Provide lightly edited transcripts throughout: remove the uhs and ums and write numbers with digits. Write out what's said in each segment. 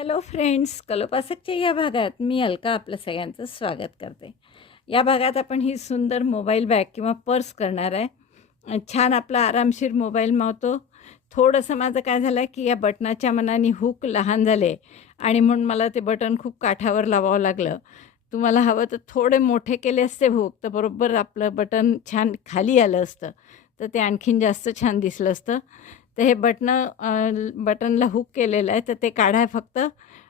Hello friends, कलोपासकच्या या भागात मी अलका आपलं सगळ्यांचं स्वागत करते. या भागात आपण ही सुंदर मोबाईल बॅग किंवा पर्स करणार आहे. छान आपला आरामशीर मोबाईल मावतो. थोडंसं माझं काय झालं आहे की या बटनाच्या मानाने हुक लहान झाले आणि म्हणून मला ते बटन खूप काठावर लावावं लागलं. तुम्हाला हवं तर थोडे मोठे केले असते हुक तर बरोबर आपलं बटन छान खाली आलं असतं, तर ते आणखीन जास्त छान दिसलं असतं. तर हे बटनला हुक केलेलं आहे, तर ते काढा फक्त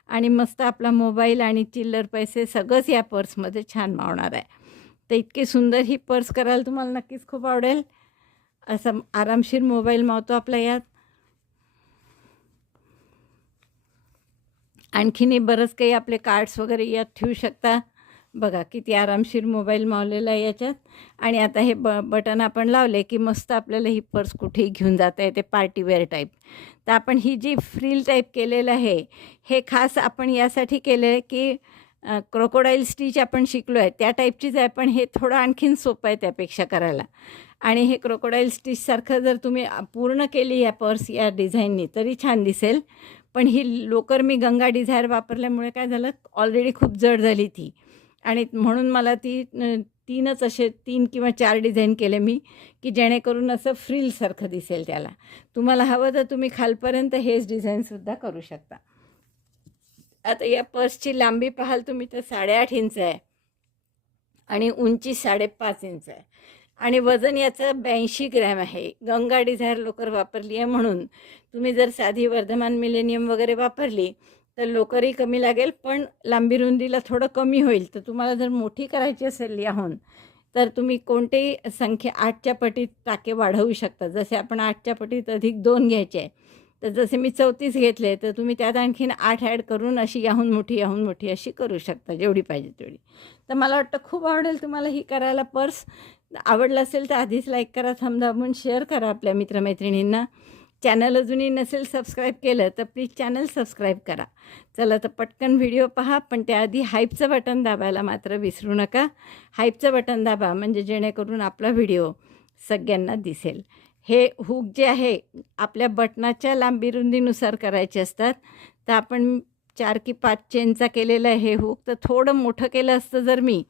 आणि मस्त आपला मोबाईल आणि चिल्लर पैसे सगळंच या पर्समध्ये छान मावणार आहे. तर इतकी सुंदर ही पर्स करायला तुम्हाला नक्कीच खूप आवडेल. असा आरामशीर मोबाईल मावतो आपला यात. आणखीनही बरंच काही आपले कार्ड्स वगैरे यात ठेवू शकता. बघा किती आरामशीर मोबाईल मावलेला आहे याच्यात. आणि आता हे बटन आपण लावले की मस्त आपल्याला ही पर्स कुठेही घेऊन जाता येते, पार्टीवेअर टाईप. तर आपण ही जी फ्रिल टाईप केलेलं आहे, हे खास आपण यासाठी केलं आहे की क्रोकोडाईल स्टिच आपण शिकलो आहे त्या टाईपचीच आहे, पण हे थोडं आणखीन सोपं आहे त्यापेक्षा करायला. आणि हे क्रोकोडाईल स्टिचसारखं जर तुम्ही पूर्ण केली या पर्स या डिझाईननी तरी छान दिसेल. पण ही लोकर मी गंगा डिझायर वापरल्यामुळे काय झालं, ऑलरेडी खूप जड झाली ती. आणि म्हणून मला ती 3च असे 3 किंवा 4 डिझाईन केले मी, की जेणेकरून असं फ्रिलसारखं दिसेल त्याला. तुम्हाला हवं तर तुम्ही खालपर्यंत हेच डिझाईनसुद्धा करू शकता. आता या पर्सची लांबी पाहाल तुम्ही तर 8.5 इंच आहे आणि उंची 5.5 इंच आहे आणि वजन याचं 82 ग्रॅम आहे. गंगा डिझायर लोकर वापरली आहे म्हणून. तुम्ही जर साधी वर्धमान मिलेनियम वगैरे वापरली तर लोकरही कमी लागेल, पण लांबी रुंदीला थोडं कमी होईल. तर तुम्हाला जर मोठी करायची असेल याहून तर तुम्ही कोणतेही संख्या 8च्या पटीत टाके वाढवू शकता. जसे आपण 8च्या पटीत अधिक 2 घ्यायचे आहे, तर जसे मी 34 घेतले तर तुम्ही त्यात आणखीन 8 ॲड करून अशी याहून मोठी अशी करू शकता, जेवढी पाहिजे तेवढी. तर मला वाटतं खूप आवडेल तुम्हाला ही करायला पर्स. आवडलं असेल तर आधीच लाईक करा, थंब दाबून शेअर करा आपल्या मित्रमैत्रिणींना. चॅनल अजूनही नसेल सबस्क्राईब केलं तर प्लीज चॅनल सबस्क्राईब करा. चला तर पटकन व्हिडिओ पहा, पण त्याआधी हाईपचं बटन दाबायला मात्र विसरू नका. हाईपचं बटन दाबा म्हणजे जेणेकरून आपला व्हिडिओ सगळ्यांना दिसेल. हे हुक जे आहे आपल्या बटनाच्या लांबी रुंदीनुसार करायचे असतात. तर आपण 4 की 5 चेनचा केलेलं आहे हे हुक. तर थोडं मोठं केलं असतं जर मी,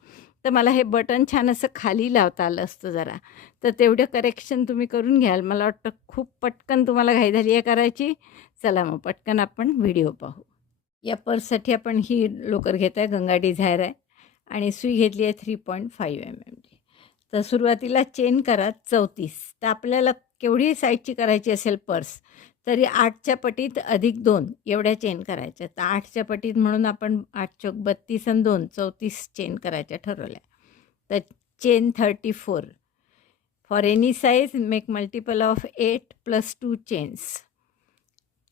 तर मला हे बटन छान असं खाली लावता आलं असतं जरा. तर तेवढं करेक्शन तुम्ही करून घ्याल. मला वाटतं खूप पटकन तुम्हाला घाई झाली आहे करायची. चला मग पटकन आपण व्हिडिओ पाहू. या पर्ससाठी आपण ही लोकर घेत आहे, गंगा डिझायर आहे आणि सुई घेतली आहे 3.5 mm. तर सुरुवातीला चेन करा 34. तर आपल्याला केवढी साईजची करायची असेल पर्स तरी 8च्या पटीत अधिक 2 एवढ्या चेन करायच्या. तर 8च्या पटीत म्हणून आपण 8 चोक 32 आणि 2 34 चेन करायच्या ठरवल्या. तर chain 34. For any size make multiple of 8 + 2 chains.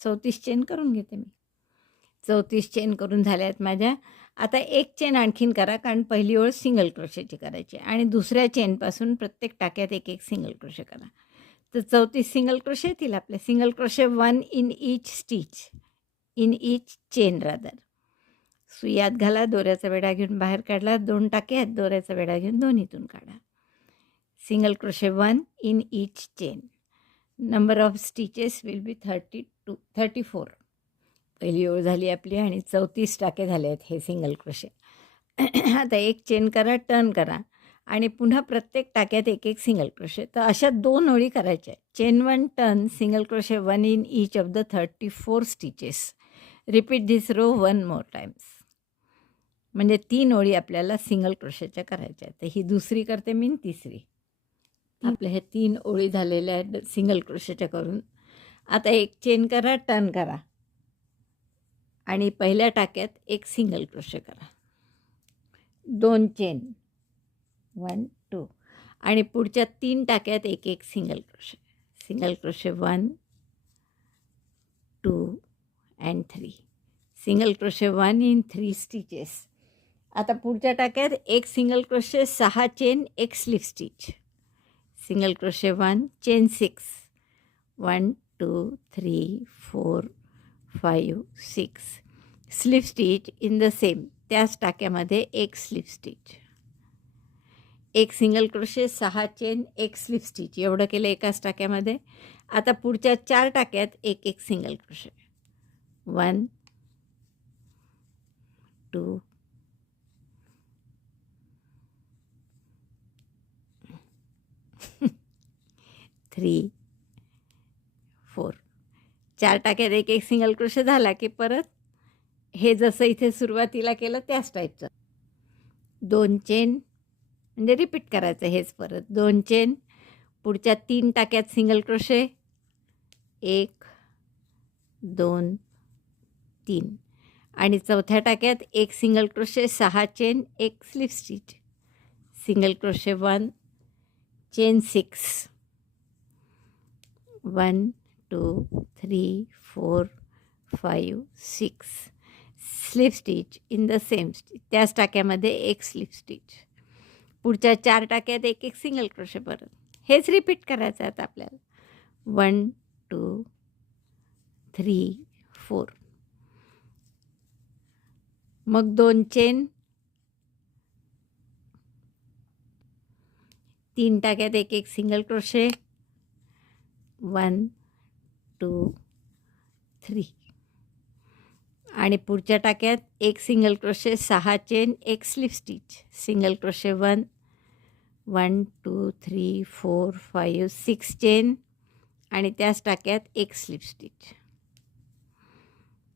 34 chain करून घेते मी. 34 चेन करून झाल्या आहेत माझ्या. आता एक चेन आणखीन करा, कारण पहिली ओळ सिंगल क्रोशेची करायची आणि दुसऱ्या चेनपासून प्रत्येक टाक्यात एक एक सिंगल क्रोशे करा. तर 34 सिंगल क्रोशे येतील आपले. Single crochet 1 in each stitch, in each chain rather. सुई आत घाला, दोऱ्याचा वेढा घेऊन बाहेर काढला, 2 टाके आहेत, दोऱ्याचा वेढा घेऊन दोन्हीतून काढा. Single crochet 1 in each chain. Number of stitches will be 34. पहिली ओळ झाली आपली आणि 34 टाके झाले आहेत हे सिंगल क्रोशे. आता एक चेन करा, टर्न करा आणि पुन्हा प्रत्येक टाक्यात एक एक सिंगल क्रोशे. तर अशा 2 ओळी करायच्या. Chain 1 turn single crochet 1 in each of the 34 stitches. Repeat this row 1 more times. म्हणजे 3 ओळी आपल्याला सिंगल क्रोशेच्या करायच्या. तर ही दुसरी करते मी, तिसरी. आपल्या हे 3 ओळी झालेल्या आहेत सिंगल क्रोशेच्या करून. आता एक चेन करा, टर्न करा आणि पहिल्या टाक्यात एक सिंगल क्रोशे करा. 2 चेन 1 2 आणि पुढच्या 3 टाक्यात एक एक single crochet. Single crochet 1 2 and 3. Single crochet 1 in 3 stitches. आता पुढच्या टाक्यात एक सिंगल क्रोशे, 6 चेन, एक slip stitch. Single crochet 1 chain 6 1 2 3 4 5 6. Slip stitch in the same, त्याच टाक्यामध्ये एक स्लिप स्टिच. एक सिंगल क्रोशे, 6 चेन, एक स्लिप स्टिच. एवढं केलं एकाच टाक्यामध्ये. आता पुढच्या 4 टाक्यात एक एक सिंगल क्रोशे. 1 2 3 4 4 टाक्यात एक एक सिंगल क्रोशे झाला की परत हे जसं इथे सुरुवातीला केलं त्याच टाईपचं 2 चेन म्हणजे रिपीट करायचं हेच परत 2 चेन, पुढच्या 3 टाक्यात सिंगल क्रोशे 1 2 3 आणि चौथ्या टाक्यात एक सिंगल क्रोशे 6 चेन एक slip stitch, single crochet 1 chain 6 1 2 3 4 5 6 slip stitch in the same stitch, त्याच टाक्यामध्ये एक स्लिप स्टिच, पुढच्या 4 टाक्यात एक एक सिंगल क्रोशे परत हेच रिपीट करायचं आहे आता आपल्याला 1 2 3 4 मग 2 चेन, 3 टाक्यात एक एक सिंगल क्रोशे 1 2 3 आणि पुढच्या टाक्यात एक सिंगल क्रोशे 6 चेन एक slip stitch, single crochet 1 1 2 3 4 5 6 chain आणि त्याच टाक्यात एक स्लिप स्टिच,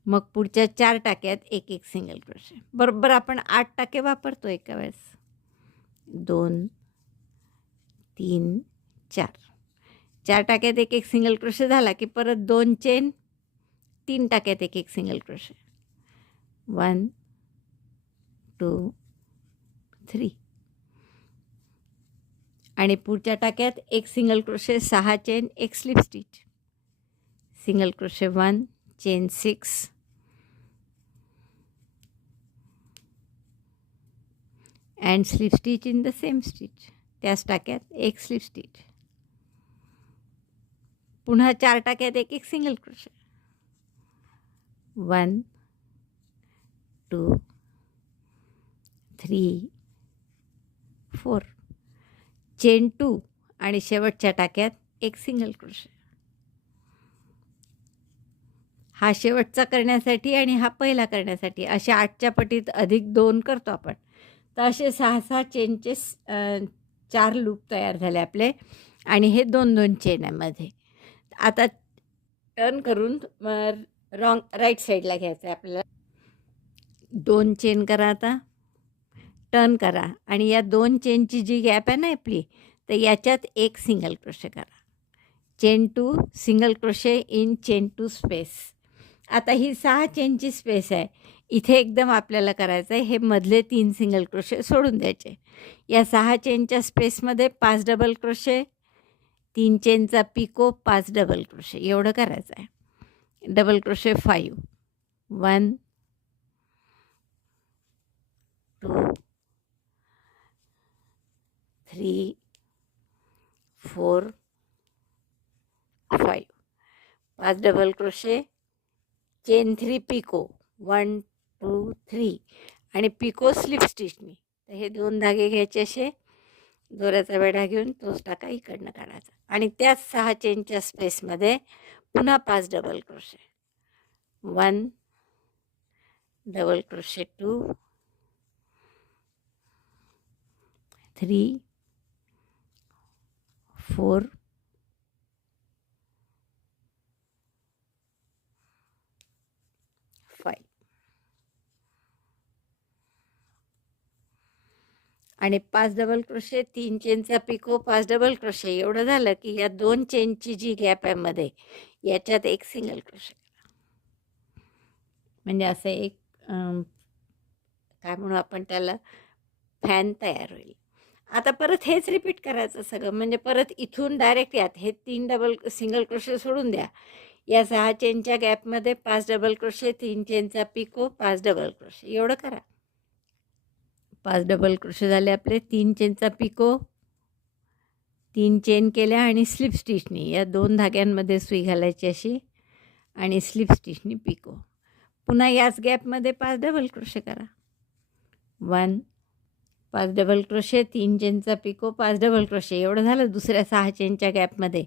मग पुढच्या 4 टाक्यात एक एक सिंगल क्रोशे, बरोबर आपण 8 टाके वापरतो एका वेळेस 2 3 4 4 टाक्यात एक एक सिंगल क्रोशे झाला की परत 2 चेन, 3 टाक्यात एक एक सिंगल क्रोशे 1 2 3 आणि पुढच्या टाक्यात एक सिंगल क्रोशे 6 चेन एक slip stitch, single crochet 1 chain 6 and slip stitch in the same stitch, त्याच टाक्यात एक स्लिप स्टिच, पुन्हा 4 टाक्यात एक एक सिंगल क्रोशे 1 2 3 4 चेन 2 आणि शेवटच्या टाक्यात एक सिंगल क्रोशे, हा शेवटचा करण्यासाठी आणि हा पहिला करण्यासाठी अशा 8च्या पटीत अधिक 2 करतो आपण, तर असे 6 चेनचे 4 लूप तयार झाले आपले आणि हे 2 चेन आहे मध्ये. आता टर्न करून राईट साईडला घ्यायचं आहे आपल्याला, 2 चेन करा, आता टर्न करा आणि या 2 चेनची जी गॅप आहे ना आपली, तर याच्यात एक सिंगल क्रोशे करा, chain 2 single crochet in chain 2 space. आता ही 6 चेनची स्पेस आहे, इथे एकदम आपल्याला करायचं आहे हे मधले 3 सिंगल क्रोशे सोडून द्यायचे, या 6 चेनच्या स्पेसमध्ये 5 डबल क्रोशे, 3 चेनचा पिको 5 डबल क्रोशे एवढं करायचं आहे, double crochet 5 1 2 3 4 5 5 double crochet, chain 3 picot 1 2 3 आणि पिको स्लिप स्टिचनी, तर हे 2 धागे घ्यायचे असे, दोऱ्याचा वेढा घेऊन तोच टाका इकडनं काढायचा आणि त्याच 6 चेनच्या स्पेसमध्ये पुन्हा 5 डबल क्रोशे 1 डबल क्रोशे 2 3 4 5 आणि 5 डबल क्रोशे, 3 चेनचा पिको 5 डबल क्रोशे एवढं झालं की या 2 चेनची जी गॅप आहे मध्ये याच्यात एक सिंगल क्रोशे करा, म्हणजे असं एक काय म्हणू आपण त्याला फॅन तयार होईल. आता परत हेच रिपीट करायचं सगळं, म्हणजे परत इथून डायरेक्ट यात हे 3 डबल सिंगल क्रोशे सोडून द्या, या 6 चेनच्या गॅपमध्ये 5 डबल क्रोशे, 3 चेनचा पिको 5 डबल क्रोशे एवढं करा, 5 डबल क्रोशे झाले आपले, 3 चेनचा पिको, 3 चेन केल्या आणि स्लिप स्टिचनी या 2 धाग्यांमध्ये सुई घालायची अशी आणि स्लिप स्टिचनी पिको, पुन्हा याच गॅपमध्ये 5 डबल क्रोशे करा, 1 5 डबल क्रोशे, 3 चेनचा पिको 5 डबल क्रोशे एवढं झालं. दुसऱ्या 6 चेनच्या गॅपमध्ये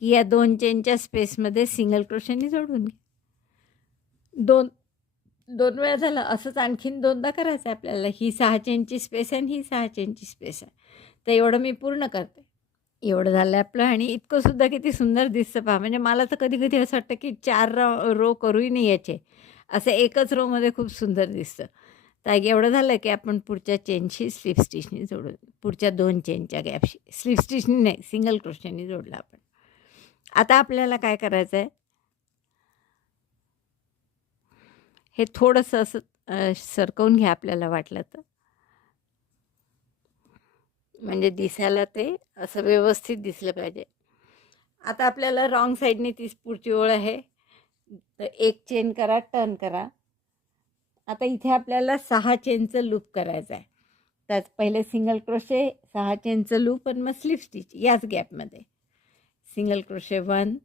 की या 2 चेनच्या स्पेसमध्ये सिंगल क्रोशेनी जोडून घ्या, 2 2 वेळा झालं. असंच आणखीन 2दा करायचं आहे आपल्याला. ही 6 चेनची स्पेस आहे आणि ही 6 चेनची स्पेस आहे. तर एवढं मी पूर्ण करते. एवढं झालं आपलं आणि इतकं सुद्धा किती सुंदर दिसतं पहा. म्हणजे मला तर कधी-कधी असं वाटतं की 4 रो करूही नाही याचे. असं एकच रोमध्ये खूप सुंदर दिसतं. तर एवढं झालं की आपण पुढच्या चेनशी स्लिप स्टिचनी जोडू. पुढच्या 2 चेनच्या गॅपशी. स्लिप स्टिचनी नाही, सिंगल क्रोशेनी जोडला आपण. आता आपल्याला काय करायचं आहे, हे थोडंसं असं सरकवून घ्या आपल्याला वाटलं तर. म्हणजे दिसायला ते असं व्यवस्थित दिसलं पाहिजे. आता आपल्याला रॉंग साईडने ती पुढची ओळ आहे. तर एक चेन करा, टर्न करा. आता इथे आपल्याला 6 चेनचं लूप करायचं आहे. त्याच पहिले सिंगल क्रोशे, 6 चेनचं लूप आणि मग स्लिप स्टिच याच गॅपमध्ये. सिंगल क्रोशे 1,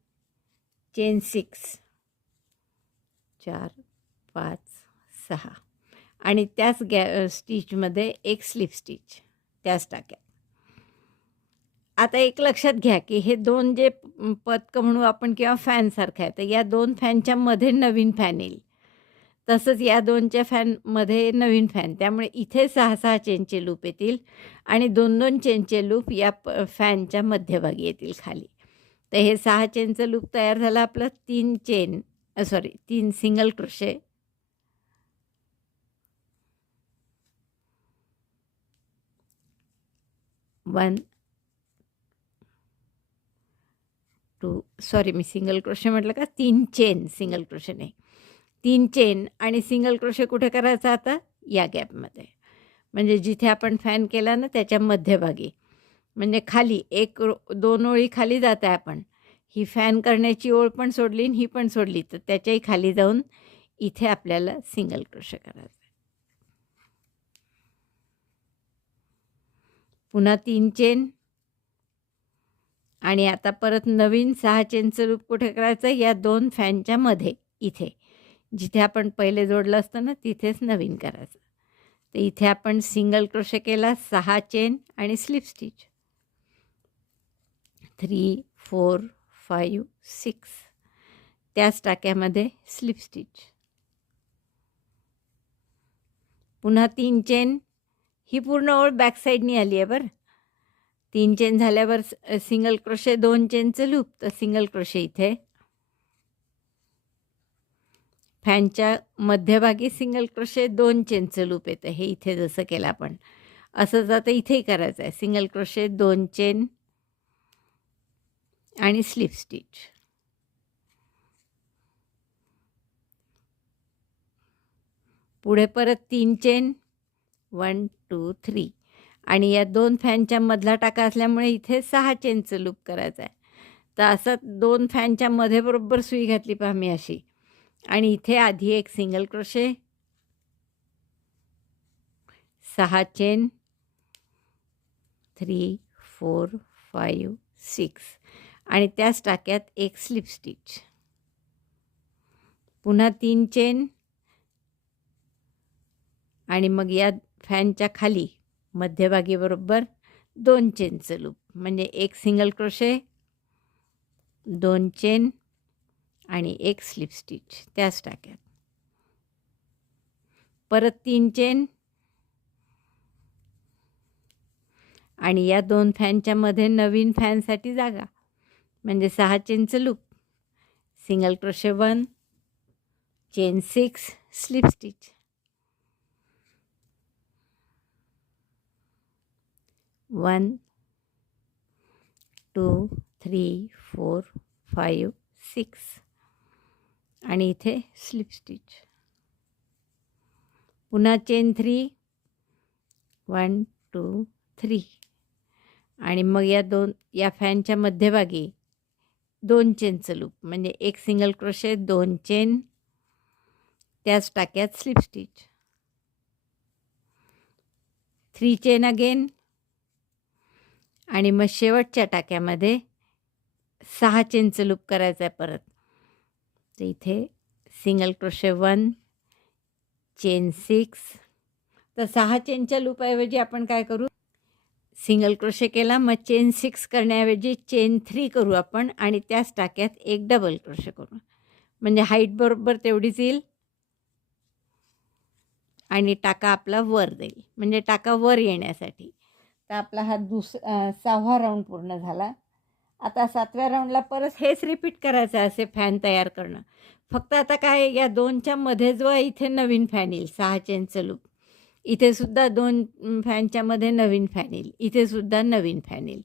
चेन 6, 4, 5, 6 आणि त्याच स्टिचमध्ये एक स्लिप स्टिच त्याच टाक्यात. आता एक लक्षात घ्या की हे 2 जे पदकं म्हणू आपण किंवा फॅनसारखं आहे, तर या 2 फॅनच्या मध्ये नवीन फॅन येईल. तसंच या 2च्या फॅनमध्ये नवीन फॅन. त्यामुळे इथे 6-6 चेनचे लूप येतील आणि 2-2 चेनचे लूप या फॅनच्या मध्यभागी येतील खाली. तर हे 6 चेनचं लूप तयार झालं आपलं. 3 सिंगल क्रोशे, 1, 2 सॉरी मी सिंगल क्रोशे म्हटलं का? 3 चेन, सिंगल क्रोशे नाही. 3 चेन आणि सिंगल क्रोशे कुठे करायचा आता? या गॅपमध्ये. म्हणजे जिथे आपण फॅन केला ना त्याच्या मध्यभागी. म्हणजे खाली 2 ओळी खाली जात आहे आपण. ही फॅन करण्याची ओळ पण सोडली आणि ही पण सोडली. तर त्याच्याही खाली जाऊन इथे आपल्याला सिंगल क्रोशे करायचं आहे. पुन्हा 3 चेन आणि आता परत नवीन 6 चेनचं लूप कुठे करायचं? या 2 फॅनच्या मध्ये इथे. जिथे आपण पहिले जोडलं असतं ना तिथेच नवीन करायचं. तर इथे आपण सिंगल क्रोशे केला, 6 चेन आणि स्लिप स्टिच. 3, 4, 5, 6 त्याच टाक्यामध्ये स्लिप स्टिच. पुन्हा 3 चेन. ही पूर्ण ओळ बॅक साईडनी आली आहे बरं. 3 चेन झाल्यावर सिंगल क्रोशे, 2 चेनचं लूप. तर सिंगल क्रोशे इथे. फॅनच्या मध्यभागी सिंगल क्रोशे, 2 चेनचं लूप येतं. हे इथे जसं केलं आपण असंच आता इथेही करायचं आहे. सिंगल क्रोशे, 2 चेन आणि स्लिप स्टिच. पुढे परत 3 चेन, 1, 2, 3 आणि या 2 फॅनच्या मधला टाका असल्यामुळे इथे 6 चेनचं लूप करायचं आहे. तर असं 2 फॅनच्या मध्ये बरोबर सुई घातली पहा मी अशी आणि इथे आधी एक सिंगल क्रोशे, 6 चेन, 3, 4, 5, 6 आणि त्याच टाक्यात एक स्लिप स्टिच. पुन्हा 3 चेन आणि मग या फॅनच्या खाली मध्यभागी बरोबर 2 चेनचं लूप. म्हणजे एक सिंगल क्रोशे, 2 चेन आणि एक स्लिप स्टिच त्याच टाक्यात. परत 3 चेन आणि या 2 फॅनच्या मध्ये नवीन फॅनसाठी जागा. म्हणजे 6 चेनचं loop. Single crochet 1, chain 6, slip stitch. 1, 2, 3, 4, 5, 6 आणि इथे स्लिप स्टिच. पुन्हा चेन 3, 1, 2, 3 आणि मग या फॅनच्या मध्यभागी 2 चेनचं लूप. म्हणजे एक सिंगल क्रोशे, 2 चेन त्याच टाक्यात स्लिप स्टिच. 3 चेन अगेन आणि मग शेवटच्या टाक्यामध्ये 6 चेनचं लूप करायचं आहे परत. तर इथे सिंगल क्रोशे 1, चेन 6. तर 6 चेनच्या लूपऐवजी आपण काय करू? सिंगल क्रोशे केला, मग चेन 6 करण्याऐवजी चेन 3 करू आपण आणि त्याच टाक्यात एक डबल क्रोशे करू. म्हणजे हाईट बरोबर तेवढीच येईल. आणि टाका आपला वर जाईल, म्हणजे टाका वर येण्यासाठी. तर आपला हा 6वा राऊंड पूर्ण झाला. आता 7व्या राऊंडला परत हेच रिपीट करायचं आहे, असे फॅन तयार करणं. फक्त आता काय, या 2च्या मध्ये जो आहे इथे नवीन फॅन येईल, 6 चेनचं लूप. इथे सुद्धा 2 फॅनच्या मध्ये नवीन फॅन येईल, इथे सुद्धा नवीन फॅन येईल.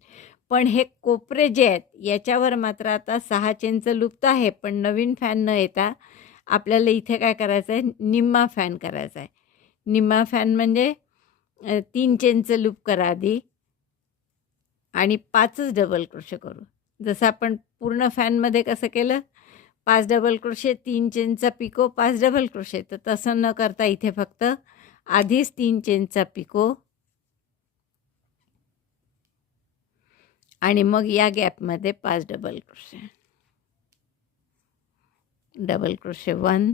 पण हे कोपरे जे आहेत याच्यावर मात्र आता 6 चेनचं लूप तर आहे, पण नवीन फॅन न येता आपल्याला इथे काय करायचं आहे, निम्मा फॅन करायचा आहे. निम्मा फॅन म्हणजे 3 चेनचं लूप करा आधी आणि 5च डबल क्रोशे करू. जसं आपण पूर्ण फॅनमध्ये कसं केलं, 5 डबल क्रोशे, 3 चेनचा पिको, 5 डबल क्रोशे. तर तसं न करता इथे फक्त आधीच 3 चेनचा पिको आणि मग या गॅपमध्ये 5 डबल क्रोशे. Double crochet 1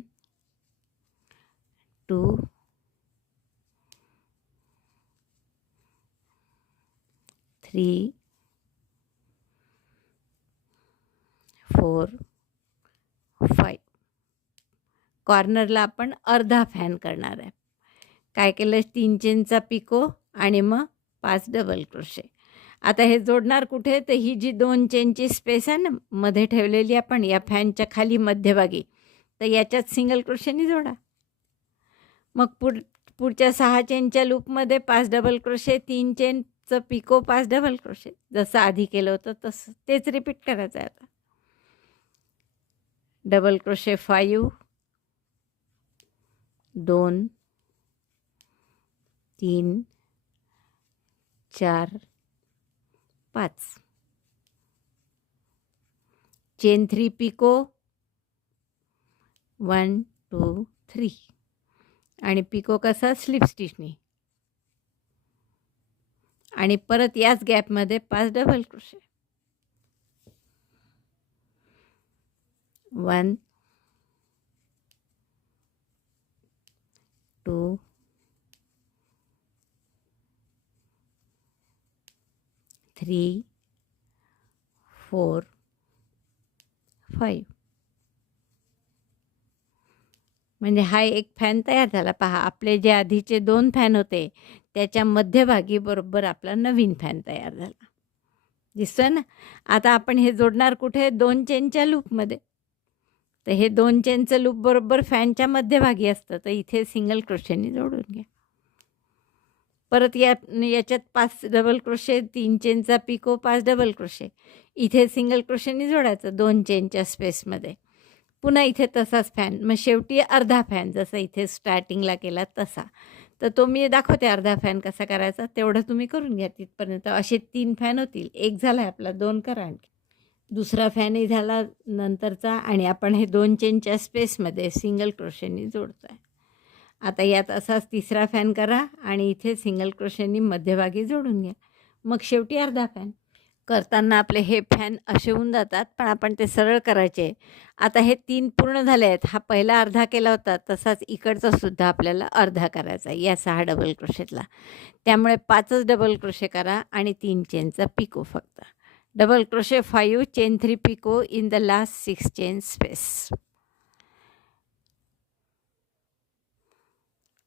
2 3 4 5. कॉर्नरला आपण अर्धा फॅन करणार आहे. काय केलं, 3 चेनचा पिको आणि मग 5 डबल क्रोशे. आता हे जोडणार कुठे, तर ही जी 2 चेनची स्पेस आहे ना मध्ये ठेवलेली आपण या फॅनच्या खाली मध्यभागी, तर याच्यात सिंगल क्रोशेनी जोडा. मग पुढच्या 6 चेनच्या लूपमध्ये 5 डबल क्रोशे, 3 चेनचं पिको, 5 डबल क्रोशे. जसं आधी केलं होतं तसं तेच रिपीट करायचं आहे आता. Double crochet 5 2 3 4 5. चेन 3 पिको 1 2 3 आणि पिको कसा, स्लिप स्टिचनी. आणि परत याच गॅपमध्ये 5 डबल क्रोशे. 1 2 3 4 5. म्हणजे हा एक फॅन तयार झाला. पहा, आपले जे आधीचे 2 फॅन होते त्याच्या मध्यभागी बरोबर आपला नवीन फॅन तयार झाला. दिसतोय ना. आता आपण हे जोडणार कुठे, 2 चेनच्या लूपमध्ये. तर हे 2 चेनचं लूप बरोबर फॅनच्या मध्यभागी असतं, तर इथे सिंगल क्रोशेनी जोडून घ्या. परत याच्यात 5 डबल क्रोशे, 3 चेनचा पिको, 5 डबल क्रोशे. इथे सिंगल क्रोशेनी जोडायचं 2 चेनच्या स्पेसमध्ये. पुन्हा इथे तसाच फॅन. मग शेवटी अर्धा फॅन, जसं इथे स्टार्टिंगला केला तसा. तर तो मी दाखवते अर्धा फॅन कसा करायचा, तेवढं तुम्ही करून घ्या तिथपर्यंत. असे 3 फॅन होतील. एक झाला आहे आपला, 2 करा आणखी. दुसरा फॅनही झाला नंतरचा आणि आपण हे 2 चेनच्या स्पेसमध्ये सिंगल क्रोशेनी जोडतो आहे. आता यात असाच तिसरा फॅन करा आणि इथे सिंगल क्रोशेनी मध्यभागी जोडून घ्या. मग शेवटी अर्धा फॅन. करताना आपले हे फॅन असे होऊन जातात, पण आपण ते सरळ करायचे. आता हे 3 पूर्ण झाले आहेत. हा पहिला अर्धा केला होता, तसाच इकडचा सुद्धा आपल्याला अर्धा करायचा आहे या 6 डबल क्रोशेतला. त्यामुळे 5च डबल क्रोशे करा आणि 3 चेनचा पिको फक्त. Double crochet 5 chain 3 pico in the last 6 chain space.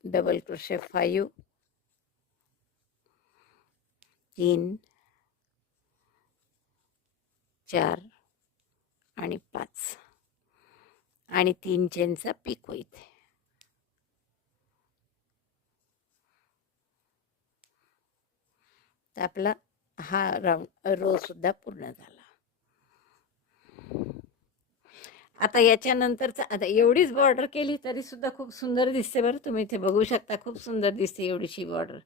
Double crochet 5 3 4 आणि 5 आणि 3 चेनचा पिको इथे. तर आपला हा रो सुद्धा पूर्ण झाला. आता याच्यानंतरचा, आता एवढीच बॉर्डर केली तरी सुद्धा खूप सुंदर दिसते बरं. तुम्ही इथे बघू शकता, खूप सुंदर दिसते एवढीशी बॉर्डर.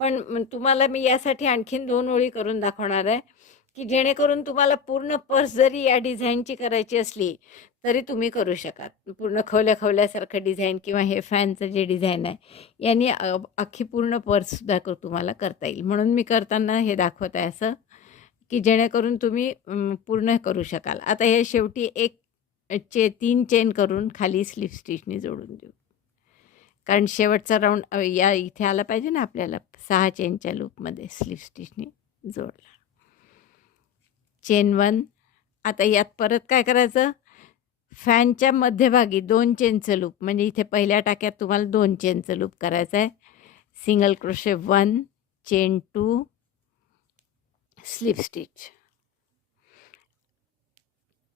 पण तुम्हाला मी यासाठी आणखीन 2 ओळी करून दाखवणार आहे, की जेणेकरून तुम्हाला पूर्ण पर्स जरी या डिझाईनची करायची असली तरी तुम्ही करू शकाल. पूर्ण खवल्यासारखं डिझाईन किंवा हे फॅनचं जे डिझाईन आहे यांनी अख्खी पूर्ण पर्ससुद्धा तुम्हाला करता येईल. म्हणून मी करताना हे दाखवत आहे असं, की जेणेकरून तुम्ही पूर्ण करू शकाल. आता हे शेवटी 3 चेन करून खाली स्लिप स्टिचनी जोडून देऊ. कारण शेवटचा राऊंड या इथे आला पाहिजे ना आपल्याला. 6 चेनच्या लूपमध्ये स्लिप स्टिचनी जोडला. चेन 1. आता यात परत काय करायचं, फॅनच्या मध्यभागी 2 चेनचं लूप, म्हणजे इथे पहिल्या टाक्यात तुम्हाला 2 चेनचं लूप करायचं आहे. Single crochet 1, chain 2, slip stitch.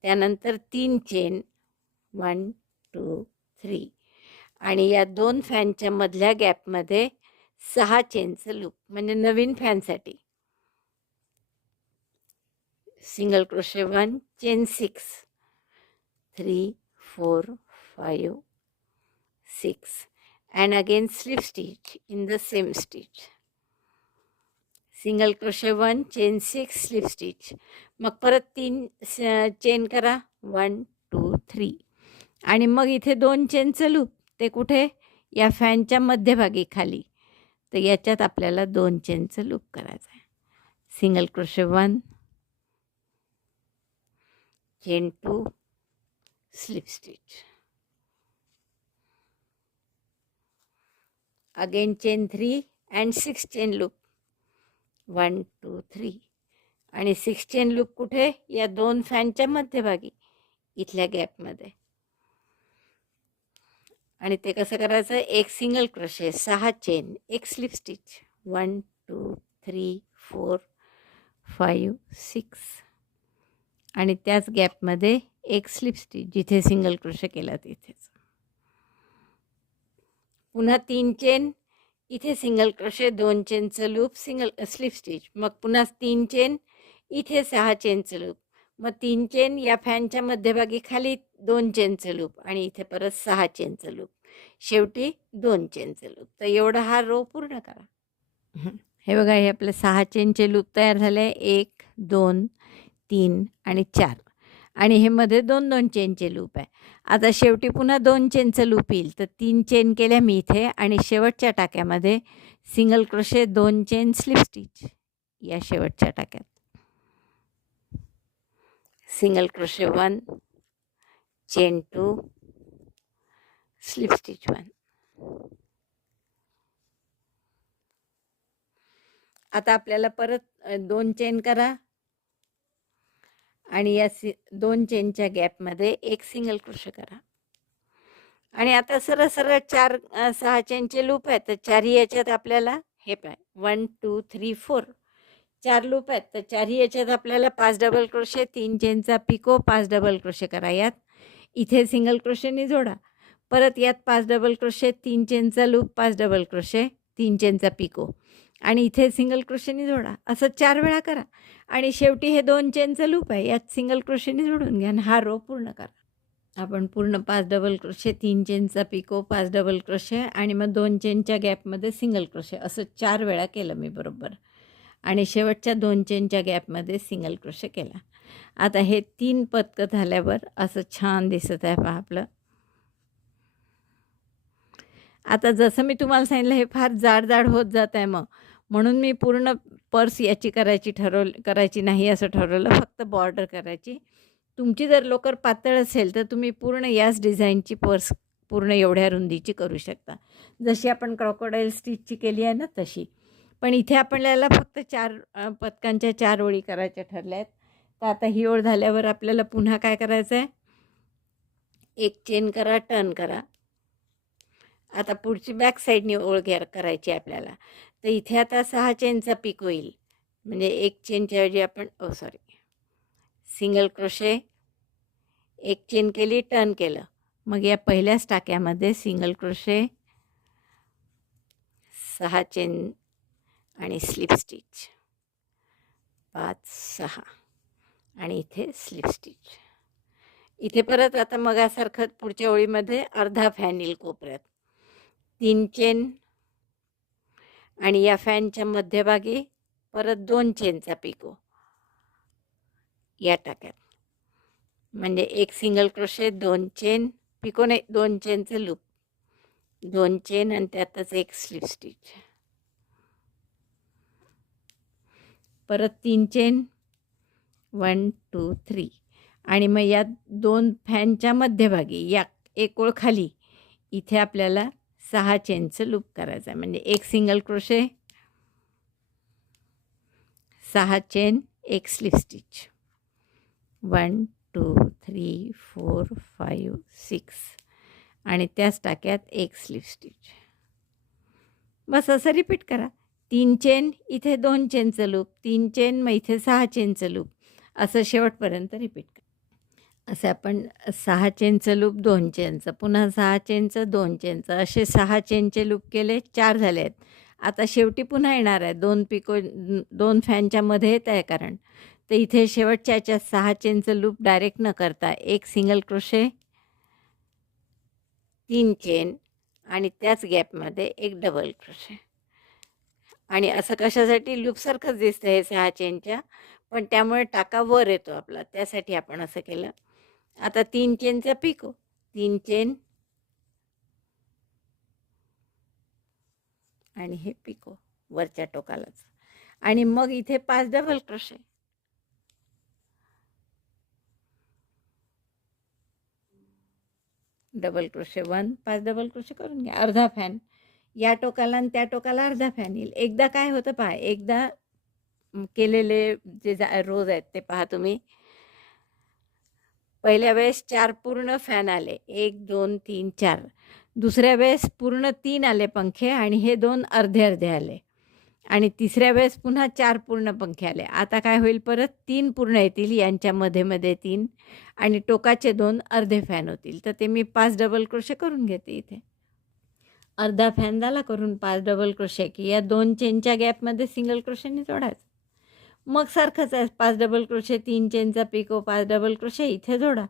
त्यानंतर 3 चेन 1, 2, 3 आणि या 2 फॅनच्या मधल्या गॅपमध्ये 6 चेनचं लूप, म्हणजे नवीन फॅनसाठी. Single crochet 1, chain 6, 3, 4, 5, 6 and again slip stitch in the same stitch. Single crochet 1, chain 6, slip stitch. मग परत 3 चेन करा 1, 2, 3 आणि मग इथे 2 चेनचं लूप. ते कुठे? या फॅनच्या मध्यभागी खाली. तर याच्यात आपल्याला 2 चेनचं लूप करायचं आहे. Single crochet 1, chain 2, slip stitch. Again chain 3 and 6 chain loop 1, 2, 3 आणि 6 चेन लूप कुठे? या 2 फॅनच्या मध्यभागी इथल्या गॅपमध्ये. आणि ते कसं करायचं? एक सिंगल क्रोशे, 6 चेन, एक स्लिप स्टिच 1, 2, 3, 4, 5, 6 आणि त्याच गॅपमध्ये एक स्लिप स्टिच, जिथे सिंगल क्रोशे केला तिथेच. पुन्हा 3 चेन, इथे सिंगल क्रोशे, 2 चेनचं लूप, स्लिप स्टिच. मग पुन्हा 3 चेन, इथे 6 चेनचं लूप. मग 3 चेन, या फॅनच्या मध्यभागी खाली 2 चेनचं लूप आणि इथे परत 6 चेनचं लूप. शेवटी 2 चेनचं लूप. तर एवढा हा रो पूर्ण करा. हे बघा, हे आपले 6 चेनचे लूप तयार झाले. 1, 2, 3 आणि 4 आणि हे मध्ये 2-2 चेनचे लूप आहे. आता शेवटी पुन्हा 2 चेनचं लूप येईल. तर 3 चेन केल्या मी इथे आणि शेवटच्या टाक्यामध्ये single crochet, 2 chain, slip stitch या शेवटच्या टाक्यात. Single crochet 1, chain 2, slip stitch 1. आता आपल्याला परत 2 चेन करा आणि या 2 चेनच्या गॅपमध्ये एक सिंगल क्रोशे करा. आणि आता सरळ सरळ 6 चेनचे लूप आहेत. तर 4ही याच्यात आपल्याला हे पाय 1, 2, 3, 4 4 लूप आहेत. तर 4ही याच्यात आपल्याला 5 डबल क्रोशे, 3 चेनचा पिको, 5 डबल क्रोशे करा. यात इथे सिंगल क्रोशेने जोडा. परत यात 5 डबल क्रोशे, 3 चेनचा लूप, 5 डबल क्रोशे, 3 चेनचा पिको आणि इथे सिंगल क्रोशेने जोडा. असं 4 वेळा करा आणि शेवटी हे 2 चेनचं लूप आहे, यात सिंगल क्रोशेने जोडून घ्या आणि हा रो पूर्ण करा. आपण पूर्ण 5 डबल क्रोशे, 3 चेनचा पिको, 5 डबल क्रोशे आणि मग 2 चेनच्या गॅपमध्ये सिंगल क्रोशे असं 4 वेळा केलं मी बरोबर आणि शेवटच्या 2 चेनच्या गॅपमध्ये सिंगल क्रोशे केला. आता हे 3 पदकं झाल्यावर असं छान दिसत आहे पहा आपलं. आता जसं मी तुम्हाला सांगितलं हे फार जाड जाड होत जात आहे, मग म्हणून मी पूर्ण पर्स याची करायची नाही असं ठरवलं, फक्त बॉर्डर करायची. तुमची जर लोकर पातळ असेल तर तुम्ही पूर्ण याच डिझाईनची पर्स पूर्ण एवढ्या रुंदीची करू शकता, जशी आपण क्रोकोडाईल स्टिचची केली आहे ना तशी. पण इथे आपल्याला फक्त 4 पदकांच्या 4 ओळी करायच्या ठरल्या आहेत. तर आता ही ओळ झाल्यावर आपल्याला पुन्हा काय करायचं आहे? एक चेन करा, टर्न करा. आता पुढची बॅक साईडनी ओळ करायची आपल्याला. तर इथे आता 6 चेनचा पिको येईल, म्हणजे एक चेनच्या ऐवजी आपण सिंगल क्रोशे, एक चेन केली, टर्न केलं. मग या पहिल्याच टाक्यामध्ये सिंगल क्रोशे, 6 चेन आणि स्लिप स्टिच 5, 6 आणि इथे स्लिप स्टिच. इथे परत आता मगासारखं पुढच्या ओळीमध्ये अर्धा फॅन येईल कोपऱ्यात. 3 चेन आणि या फॅनच्या मध्यभागी परत 2 चेनचा पिको या टाक्यात, म्हणजे एक सिंगल क्रोशे, 2 चेन, पिको नाही 2 चेनचं लूप, 2 चेन आणि त्यातच एक स्लिप स्टिच. परत 3 चेन 1, 2, 3 आणि मग या 2 फॅनच्या मध्यभागी या एक ओळ खाली इथे आपल्याला 6 चेनचं लूप करायचं आहे, म्हणजे एक सिंगल क्रोशे, 6 चेन, एक स्लिप स्टिच 1, 2, 3 3 4 5 6 आणि त्याच टाक्यात एक स्लिप स्टिच. बस असं रिपीट करा. 3 चेन, इथे 2 चेनचं लूप, 3 चेन, मग इथे 6 चेनचं लूप, असं शेवटपर्यंत रिपीट करा. असं आपण 6 चेनचं लूप, 2 चेनचं, पुन्हा 6 चेनचं, 2 चेनचं, असे 6 चेनचे लूप केले, 4 झाले आहेत. आता शेवटी पुन्हा येणार आहे 2 फॅनच्या मध्ये येत आहे कारण. तर इथे शेवटच्या याच्यात 6 चेनचं लूप डायरेक्ट न करता एक सिंगल क्रोशे, 3 चेन आणि त्याच गॅपमध्ये एक डबल क्रोशे. आणि असं कशासाठी लूपसारखंच दिसतं हे 6 चेनच्या, पण त्यामुळे टाका वर येतो आपला, त्यासाठी आपण असं केलं. आता 3 चेनचा पिको, 3 चेन आणि हे पिको वरच्या टोकालाच, आणि मग इथे 5 double crochet. Double crochet 1, 5 double crochet करून घ्या. अर्धा फॅन या टोकाला आणि त्या टोकाला अर्धा फॅन येईल. एकदा काय होतं पहा, एकदा केलेले जे रोज आहेत ते पहा तुम्ही. पहिल्या वेळेस 4 पूर्ण फॅन आले, 1 2 3 4. दुसऱ्या वेळेस पूर्ण 3 आले पंखे आणि हे 2 अर्धे अर्धे आले. आणि तिसऱ्या वेळेस पुन्हा 4 पूर्ण पंखे आले. आता काय होईल, परत 3 पूर्ण येतील, यांच्या मध्ये मध्ये 3, आणि टोकाचे 2 अर्धे फॅन होतील. तर ते मी 5 डबल क्रोशे करून घेते इथे. अर्धा फॅन झाला करून 5 डबल क्रोशे, की या 2 चेनच्या गॅपमध्ये सिंगल क्रोशेने जोडायचं. मग सारखंच आहे, 5 डबल क्रोशे, 3 चेनचा पिको, 5 डबल क्रोशे, इथे जोडा.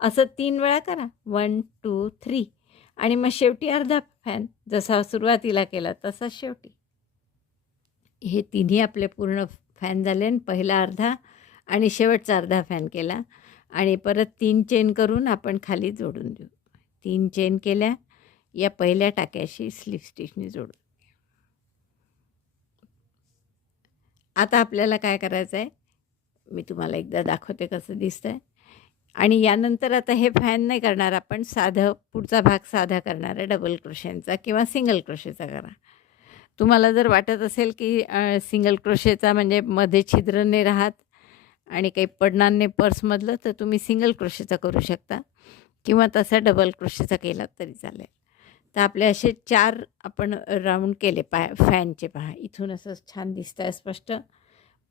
असं 3 वेळा करा, 1 2 3, आणि मग शेवटी अर्धा फॅन, जसा सुरुवातीला केला तसा शेवटी. हे तिन्ही आपले पूर्ण फॅन झाले. पहिला अर्धा आणि शेवटचा अर्धा फॅन केला, आणि परत 3 चेन करून आपण खाली जोडून देऊ. 3 चेन केल्या, या पहिल्या टाक्याशी स्लिप स्टिचने जोडू. आता आपल्याला काय करायचं आहे, मी तुम्हाला एकदा दाखवते कसं दिसतं आहे. आणि यानंतर आता हे फॅन नाही करणार आपण, साधं पुढचा भाग साधा करणार आहे डबल क्रोशेचा किंवा सिंगल क्रोशेचा करा. तुम्हाला जर वाटत असेल की सिंगल क्रोशेचा म्हणजे मध्ये छिद्र नाही राहत आणि काही पडणार नाही पर्समधलं, तर तुम्ही सिंगल क्रोशेचा करू शकता, किंवा तसा डबल क्रोशेचा केला तरी चालेल. तर आपले असे 4 आपण राऊंड केले फॅनचे. पहा, इथून असं छान दिसतं आहे स्पष्ट.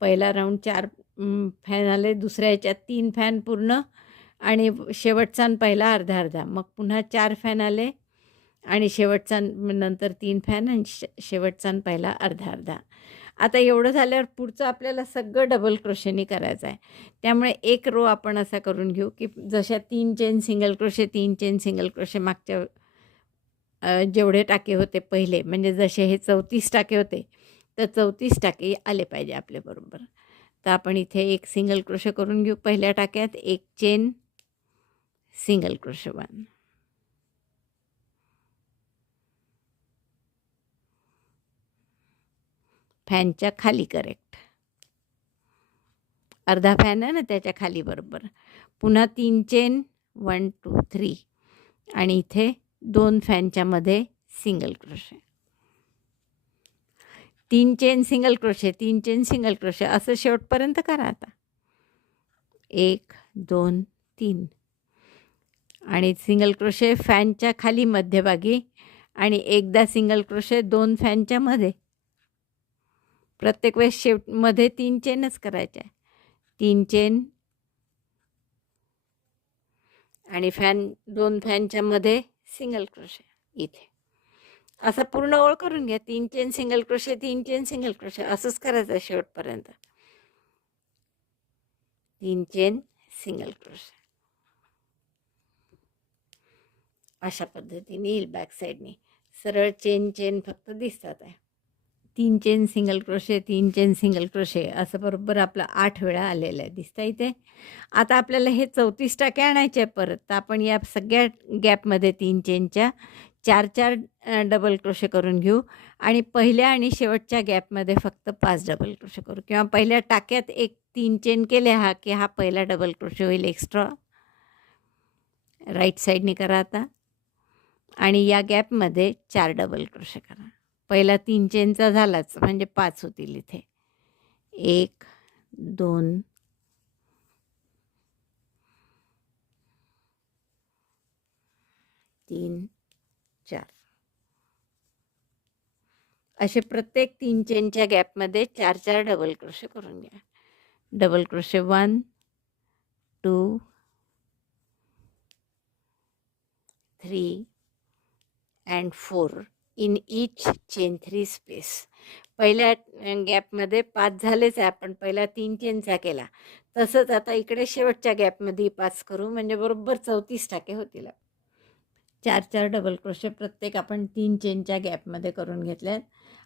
पहिला राऊंड 4 फॅन आले, दुसऱ्या याच्यात 3 फॅन पूर्ण, आणि शेवटचा पहिला अर्धा अर्धा. मग पुन्हा 4 फॅन आले, आणि शेवटचा नंतर 3 फॅन, आणि शेवटचा पहिला अर्धा अर्धा. आता एवढं झाल्यावर पुढचं आपल्याला सगळं डबल क्रोशेनी करायचं आहे. त्यामुळे एक रो आपण असा करून घेऊ की जशा 3 chain single crochet, 3 chain single crochet मागच्या जेवढे टाके होते पहिले, म्हणजे जसे हे 34 टाके होते, तर 34 टाके आले पाहिजे आपल्याबरोबर. तर आपण इथे एक सिंगल क्रोशे करून घेऊ. पहिल्या टाक्यात एक चेन, सिंगल क्रोशे 1, फॅनच्या खाली करेक्ट, अर्धा फॅन आहे ना त्याच्या खाली बरोबर. पुन्हा 3 चेन, 1 2 3, आणि इथे 2 फॅनच्या मध्ये single crochet, 3 chain single crochet, 3 chain single crochet, असं शेवटपर्यंत करा. आता 1 2 3, आणि सिंगल क्रोशे फॅनच्या खाली मध्यभागी, आणि एकदा सिंगल क्रोशे 2 फॅनच्या मध्ये. प्रत्येक वेळेस मध्ये 3 चेनच करायच्या. 3 चेन, आणि 2 फॅनच्या मध्ये सिंगल क्रोशे इथे. असं पूर्ण ओळ करून घ्या. 3 chain single crochet, 3 chain single crochet, असंच करायचं शेवटपर्यंत. 3 चेन सिंगल क्रोशे, अशा पद्धतीने येईल. बॅक साईडने सरळ चेन चेन फक्त दिसतात आहे. 3 chain single crochet, 3 chain single crochet, असं बरोबर आपलं 8 वेळा आलेलं आहे, दिसतं इथे. आता आपल्याला हे 34 टाके आणायचे आहे परत. तर आपण या सगळ्या गॅपमध्ये 3 चेनच्या 4 डबल क्रोशे करून घेऊ, आणि पहिल्या आणि शेवटच्या गॅपमध्ये फक्त 5 डबल क्रोशे करू, किंवा पहिल्या टाक्यात एक 3 चेन केले की हा पहिला डबल क्रोशे होईल एक्स्ट्रा. राईट साईडने करा आता, आणि या गॅपमध्ये 4 डबल क्रोशे करा. पहिला 3 चेनचा झालाच, म्हणजे 5 होतील इथे. 1 2 3 4 असे प्रत्येक 3 चेनच्या गॅपमध्ये 4 डबल क्रोशे करून घ्या. Double crochet 1 2 3 and 4 in each chain 3 space. पहिल्या गॅपमध्ये 5 झालेच आहे, आपण पहिला 3 चेनचा केला. तसंच आता इकडे शेवटच्या गॅपमध्ये 5 करू, म्हणजे बरोबर 34 टाके होतील. 4 डबल क्रोशे प्रत्येक आपण 3 चेनच्या गॅपमध्ये करून घेतल्यात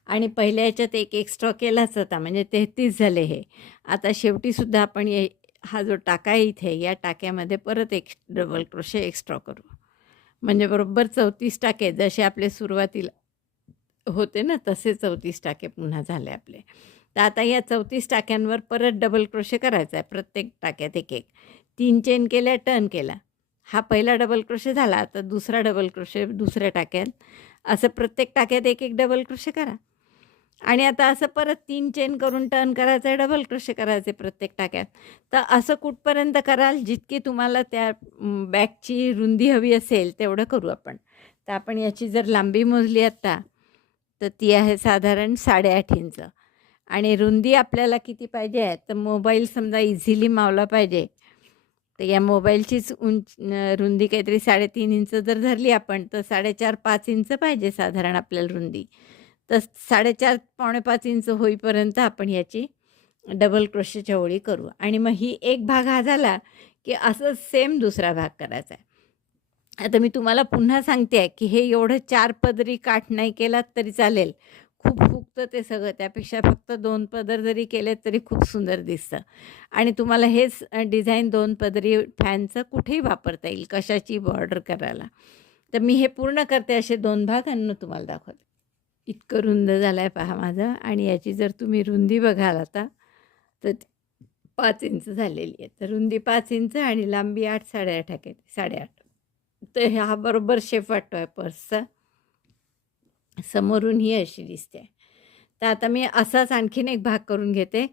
आणि पहिल्या याच्यात एक एक्स्ट्रा केलाच होता, म्हणजे 33 झाले हे. आता शेवटीसुद्धा आपण हा जो टाका आहे इथे, या टाक्यामध्ये परत एक डबल क्रोशे एक्स्ट्रा करू, म्हणजे बरोबर 34 टाके जसे आपले सुरुवातीला होते ना, तसे 34 टाके पुन्हा झाले आपले. तर आता या 34 टाक्यांवर परत डबल क्रोशे करायचा आहे, प्रत्येक टाक्यात एक 3 चेन केल्या, टर्न केला. हा पहिला डबल क्रोशे झाला. आता दुसरा डबल क्रोशे दुसऱ्या टाक्यात, असं प्रत्येक टाक्यात एक डबल क्रोशे करा आणि आता असं परत 3 चेन करून टर्न करायचं आहे, डबल क्रोशे करायचे प्रत्येक टाक्यात. तर असं कुठपर्यंत कराल, जितकी तुम्हाला त्या बॅगची रुंदी हवी असेल तेवढं करू आपण. तर आपण याची जर लांबी मोजली आता, तर ती आहे साधारण 8.5 इंच आणि रुंदी आपल्याला किती पाहिजे आहे, तर मोबाईल समजा इझिली मावला पाहिजे, तर या मोबाईलचीच रुंदी काहीतरी 3.5 इंच जर धरली आपण, तर 4.5-5 इंच पाहिजे साधारण आपल्याला रुंदी. तर 4.5 पावणे 5 इंच होईपर्यंत आपण याची डबल क्रोशेच्या ओळी करू आणि मग ही एक भाग हा झाला की असं सेम दुसरा भाग करायचा आहे. आता मी तुम्हाला पुन्हा सांगते आहे की हे एवढं 4 पदरी काठ नाही केलात तरी चालेल, खूप फुगतं ते सगळं. त्यापेक्षा फक्त 2 पदर जरी केलेत तरी खूप सुंदर दिसतं आणि तुम्हाला हेच डिझाईन 2 पदरी फॅनचं कुठेही वापरता येईल, कशाची बॉर्डर करायला. तर मी हे पूर्ण करते असे 2 भाग आणि तुम्हाला दाखवते. इतकं रुंद झालं आहे पहा माझं आणि याची जर तुम्ही रुंदी बघाल आता, तर 5 इंच झालेली आहे. तर रुंदी 5 इंच आणि लांबी 8 8.5 आहे, 8.5. तर हा बरोबर शेप वाटतो आहे पर्सचा. समोरून ही अशी दिसते. तर आता मी असाच आणखीन एक भाग करून घेते.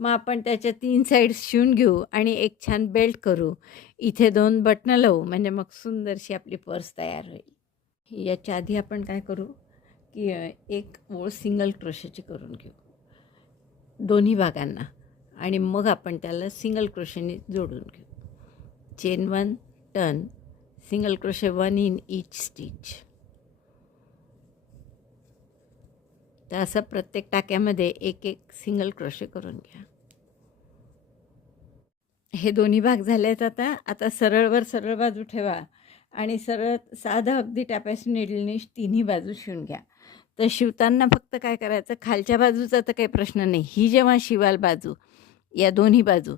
मग आपण त्याच्या 3 साईड्स शिवून घेऊ आणि एक छान बेल्ट करू. इथे 2 बटणं लावू, म्हणजे मग सुंदरशी आपली पर्स तयार होईल. याच्या आधी आपण काय करू की एक ओळ सिंगल क्रोशेची करून घेऊ दोन्ही भागांना आणि मग आपण त्याला सिंगल क्रोशेने जोडून घेऊ. Chain 1 turn, single crochet 1 in each stitch. तर असं प्रत्येक टाक्यामध्ये एक सिंगल क्रोशे करून घ्या. हे दोन्ही भाग झाले आहेत. आता सरळवर सरळ बाजू ठेवा आणि सरळ साधं अगदी टॅपेस्ट्री नीडलने तिन्ही बाजू शिवून घ्या. तर शिवताना फक्त काय करायचं, खालच्या बाजूचा तर काही प्रश्न नाही. ही जेव्हा शिवाल बाजू, या दोन्ही बाजू,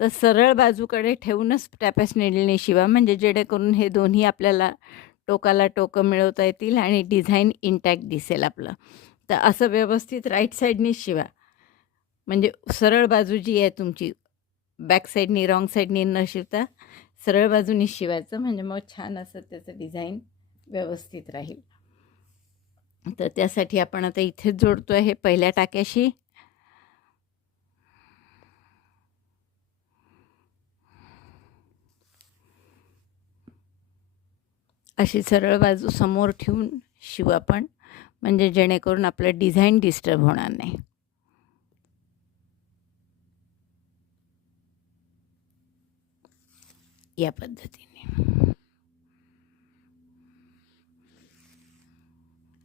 तर सरळ बाजूकडे ठेवूनच टॅपेस्ट्री नीडलने शिवा, म्हणजे जेणेकरून हे दोन्ही आपल्याला टोकाला टोकं मिळवता येतील आणि डिझाईन इंटॅक्ट दिसेल आपलं. तर असं व्यवस्थित राईट साईडनीच शिवा, म्हणजे सरळ बाजू जी आहे तुमची, बॅक साईडनी रॉंग साईडनी न शिवता सरळ बाजूनी शिवायचं, म्हणजे मग छान असं त्याचं डिझाईन व्यवस्थित राहील. तर त्यासाठी आपण आता इथेच जोडतो आहे हे पहिल्या टाक्याशी. अशी सरळ बाजू समोर ठेवून शिवू आपण, म्हणजे जेणेकरून आपलं डिझाईन डिस्टर्ब होणार नाही. या पद्धतीने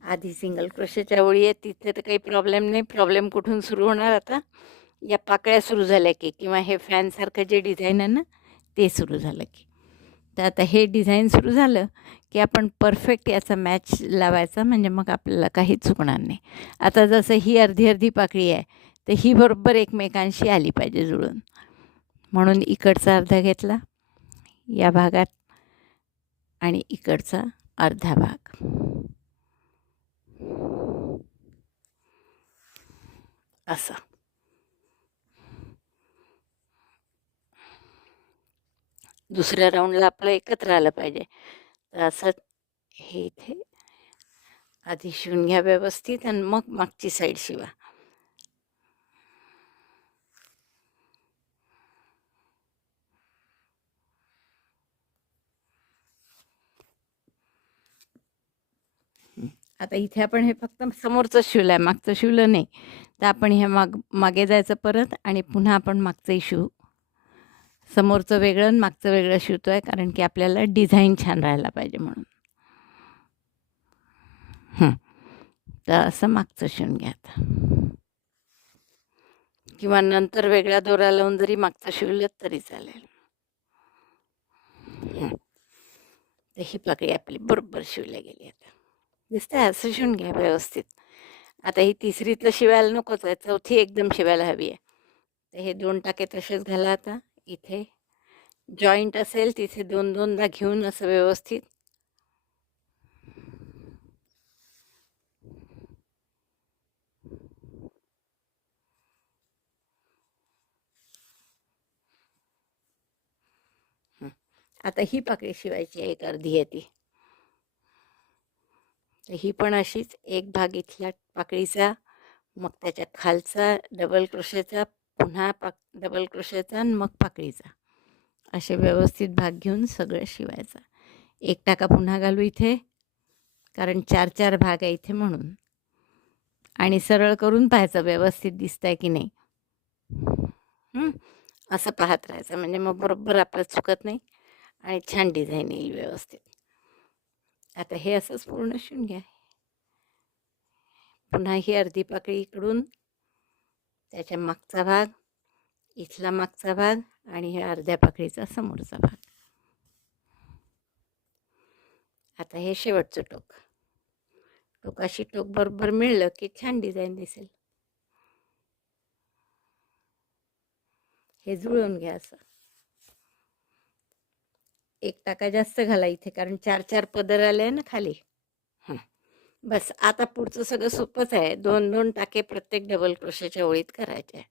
आधी सिंगल क्रोशेच्या ओळी आहेत तिथे तर काही प्रॉब्लेम नाही. प्रॉब्लेम कुठून सुरू होणार, आता या पाकळ्या सुरू झाल्या की, किंवा हे फॅनसारखं जे डिझाईन आहे ना ते सुरू झालं की. तर आता हे डिझाईन सुरू झालं की आपण परफेक्ट याचा मॅच लावायचा, म्हणजे मग आपल्याला काही चुकणार नाही. आता जसं ही अर्धी अर्धी पाकळी आहे, तर ही बरोबर एकमेकांशी आली पाहिजे जुळून, म्हणून इकडचा अर्धा घेतला या भागात आणि इकडचा अर्धा भाग. असं दुसऱ्या राऊंडला आपलं एकत्र आलं पाहिजे. तर असं हे इथे आधी शिवून घ्या व्यवस्थित आणि मग मागची साईड शिवा. आता इथे आपण हे फक्त समोरचं शिवलं आहे, मागचं शिवलं नाही. तर आपण हे मागे जायचं परत आणि पुन्हा आपण मागचंही शिवू. समोरचं वेगळं आणि मागचं वेगळं शिवतो आहे, कारण की आपल्याला डिझाईन छान राहायला पाहिजे म्हणून. तर असं मागचं शिवून घ्या आता, किंवा नंतर वेगळ्या दोरा लावून जरी मागचं शिवलं तरी चालेल. तर ही पकडी आपली बरोबर शिवल्या गेली. आता दिसतंय, असं शिवून घ्या व्यवस्थित. आता ही तिसरी तर शिवायला नकोच आहे, चौथी एकदम शिवायला हवी आहे. तर हे 2 टाके तसेच घाला. आता इथे जॉईंट असेल तिथे 2-2दा घेऊन असं व्यवस्थित आता ही पाकळी शिवायची आहे, एक अर्धी आहे ती. तर ही पण अशीच एक भाग इथल्या पाकळीचा, मग त्याच्या खालचा डबल क्रोशेचा, पुन्हा डबल क्रोशेचा आणि मग पाकळीचा, असे व्यवस्थित भाग घेऊन सगळं शिवायचं. एक टाका पुन्हा घालू इथे, कारण 4-4 भाग आहे इथे म्हणून. आणि सरळ करून पाहायचं व्यवस्थित दिसतंय की नाही. असं पाहत राहायचं, म्हणजे मग बरोबर आपलं चुकत नाही आणि छान डिझाईन येईल व्यवस्थित. आता हे असंच पूर्ण शिवून घ्या. पुन्हा ही अर्धी पाकळी इकडून, त्याच्या मागचा भाग, इथला मागचा भाग आणि हे अर्ध्या पाकळीचा समोरचा भाग. आता हे शेवटचं टोक, टोकाशी टोक बरोबर मिळलं की छान डिझाईन दिसेल. हे जुळवून घ्या असं. एक टाका जास्त घाला इथे, कारण 4-4 पदर आले आहे ना खाली. बस आता पुढचं सगळं सोपंच आहे. 2-2 टाके प्रत्येक डबल क्रोशेच्या ओळीत करायचे.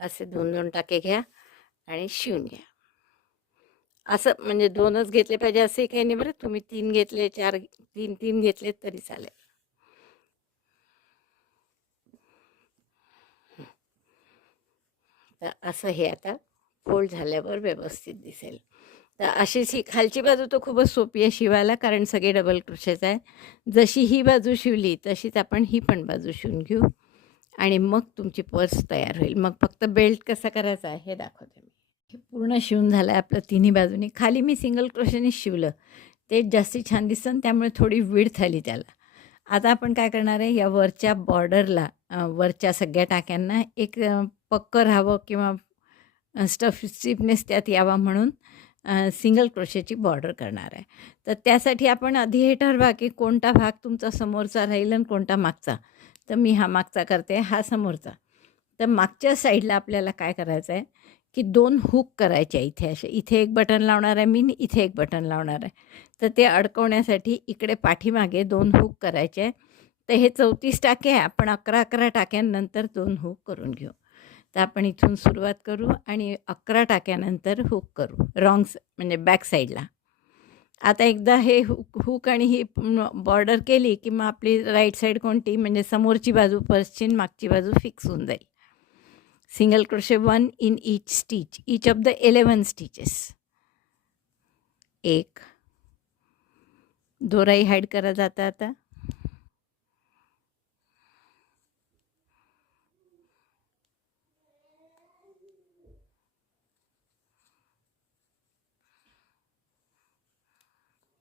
असे 2-2 टाके घ्या आणि शिवून घ्या. असं म्हणजे 2च घेतले पाहिजे असंही काही नाही बरं. तुम्ही 3 घेतले, 3 घेतले तरी चालेल. तर असं हे आता फोल्ड झाल्यावर व्यवस्थित दिसेल. तर अशीच ही खालची बाजू तर खूपच सोपी आहे शिवायला, कारण सगळे डबल क्रोशेच आहे. जशी ही बाजू शिवली तशीच आपण ही पण बाजू शिवून घेऊ आणि मग तुमची पर्स तयार होईल. मग फक्त बेल्ट कसा करायचा आहे हे दाखवते मी. हे पूर्ण शिवून झालं आहे आपलं तिन्ही बाजूनी. खाली मी सिंगल क्रोशेने शिवलं, ते जास्ती छान दिसतं आणि त्यामुळे थोडी विड्थ आली त्याला. आता आपण काय करणार आहे, या वरच्या बॉर्डरला, वरच्या सगळ्या टाक्यांना एक पक्कं राहावं किंवा स्टिफनेस त्यात यावा म्हणून सिंगल क्रोशेची बॉर्डर करणार आहे. तर त्यासाठी आपण आधी हे ठरवा की कोणता भाग तुमचा समोरचा राहील आणि कोणता मागचा. तर मी हा मागचा करते, हा समोरचा. तर मागच्या साईडला आपल्याला काय करायचं आहे की 2 हुक करायचे इथे असे. इथे एक बटन लावणार आहे मी, इथे एक बटन लावणार आहे. तर ते अडकवण्यासाठी इकडे पाठीमागे 2 हुक करायचे आहे. तर हे 34 टाके आहे, आपण 11-11 टाक्यांनंतर 2 हुक करून घेऊ. तर आपण इथून सुरुवात करू आणि 11 टाक्यानंतर हुक करू म्हणजे बॅक साईडला. आता एकदा हे हुक आणि ही बॉर्डर केली की मग आपली राईट साईड कोणती, म्हणजे समोरची बाजू पर्सची आणि मागची बाजू फिक्स होऊन जाईल. Single crochet 1 in each stitch, each of the 11 stitches. एक दोराही हाईड करा जाता आता.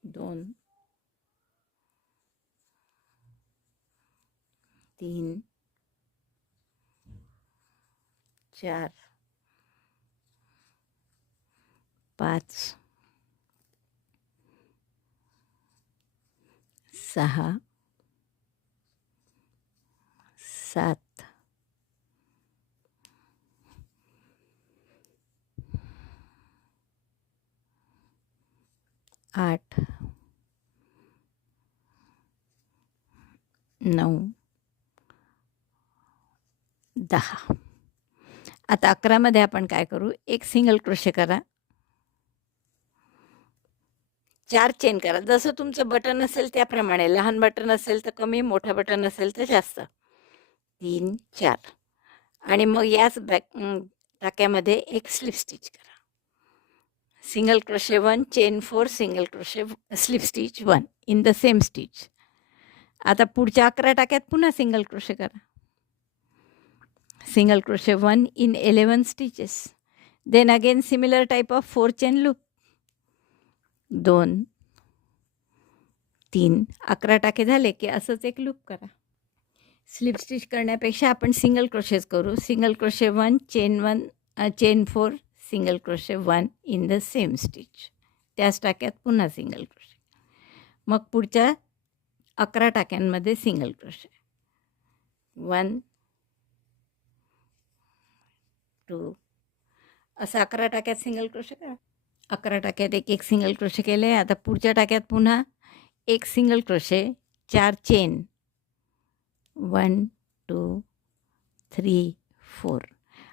दोन, 3, 4, 5, 6, 7, 8, 9, 10. आता 11मध्ये आपण काय करू, एक सिंगल क्रोशे करा, 4 चेन करा. जसं तुमचं बटन असेल त्याप्रमाणे, लहान बटन असेल तर कमी, मोठं बटन असेल तर जास्त. 3, 4 आणि मग याच टाक्यामध्ये एक स्लिप स्टिच करा. Single crochet 1, chain 4, single crochet slip stitch 1 in the same stitch. आता पुढच्या 11 टाक्यात पुन्हा सिंगल क्रोशे करा. Single crochet 1 in 11 stitches. Then again similar type of 4 chain loop. 2, 3, 11 टाके झाले की असंच एक लूप करा. स्लिप स्टिच करण्यापेक्षा आपण सिंगल क्रोशेच करू. Single crochet 1, chain 4, single crochet 1 in the same stitch. त्याच टाक्यात पुन्हा सिंगल क्रोशे. मग पुढच्या 11 टाक्यांमध्ये सिंगल क्रोशे. 1, 2 असं 11 टाक्यात सिंगल क्रोशे करा. 11 टाक्यात एक सिंगल क्रोशे केले. आता पुढच्या टाक्यात पुन्हा एक सिंगल क्रोशे, 4 चेन, 1, 2, 3, 4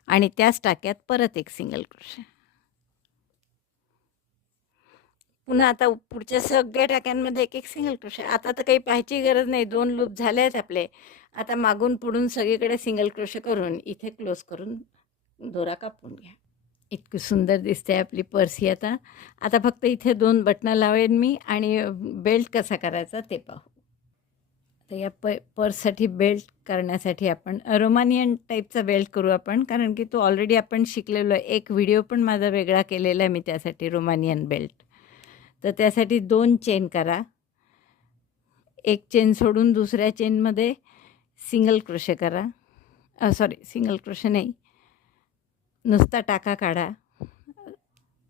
आणि त्याच टाक्यात परत एक सिंगल क्रोशे. पुन्हा आता पुढच्या सगळ्या टाक्यांमध्ये एक सिंगल क्रोशे. आता तर काही पाहायची गरज नाही, 2 लूप झाले आहेत आपले. आता मागून पुढून सगळीकडे सिंगल क्रोशे करून इथे क्लोज करून दोरा कापून घ्या. इतकी सुंदर दिसते आपली पर्स ही. आता फक्त इथे 2 बटणं लावेन मी आणि बेल्ट कसा करायचा ते पाहू. तर या पर्ससाठी बेल्ट करण्यासाठी आपण रोमानियन टाईपचा बेल्ट करू आपण, कारण की तो ऑलरेडी आपण शिकलेलो आहे. एक व्हिडिओ पण माझा वेगळा केलेला आहे मी त्यासाठी, रोमानियन बेल्ट. तर त्यासाठी 2 चेन करा. एक चेन सोडून दुसऱ्या चेनमध्ये सिंगल क्रोशे करा. सिंगल क्रोशे नाही, नुसता टाका काढा.